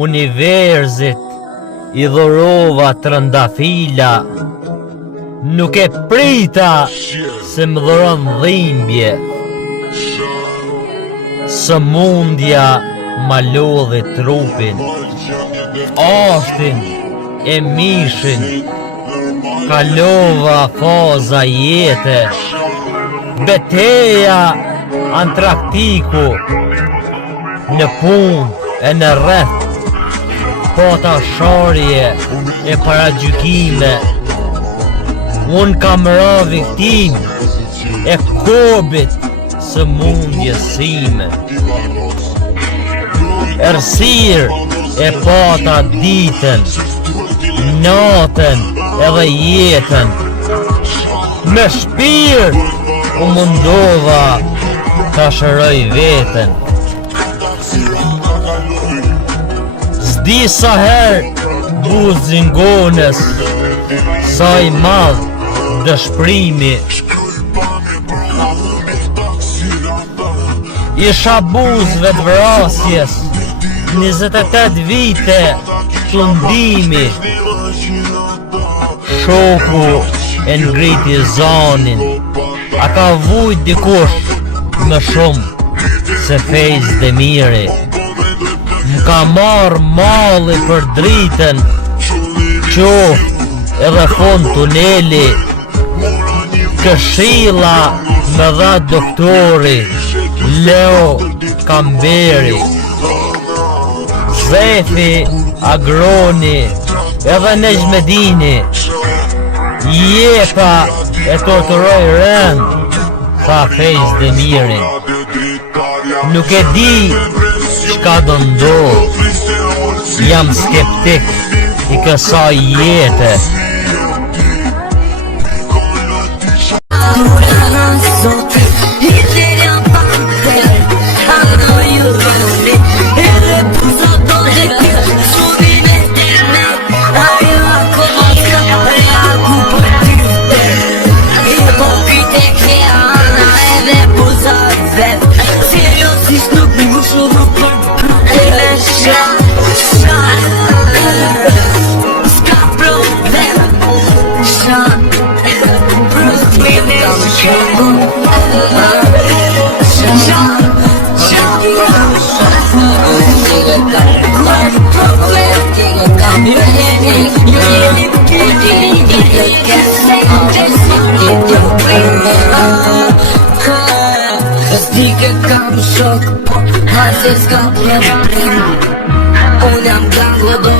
Universit I dhurova trëndafila, nuk e prita se më dhuron dhimbje. Sëmundja ma lodhi trupin, ashtin e mishin, kalova faza jete, beteja antraktiku, në pun e në rreth, pota sharje e paragjykime. Unë kam ra viktim e kobit së mundjes sime. Ersir e pata ditën, natën edhe jetën. Me shpirt u mundova ta shëroj veten. S'di sa her buzin gonës, sa I madh dëshprimi. Isha buzve të vrasjes, 28 vite tundimi. Shoku e ngriti zonin, a ka vujt dikush më shumë se Fejz Demiri. M'ka marrë malli për dritën, qoft edhe fond tuneli. Këshilla me dha doktori Leo Kamberi. Zefi Agroni edhe Nejmedini. Jepa e torturoj rënd, tha Fejz Demiri. Nuk e di çka do ndodh, jam skeptik I kësaj jete. Kam shok, po hajse s'ka problem. Unë jam gango do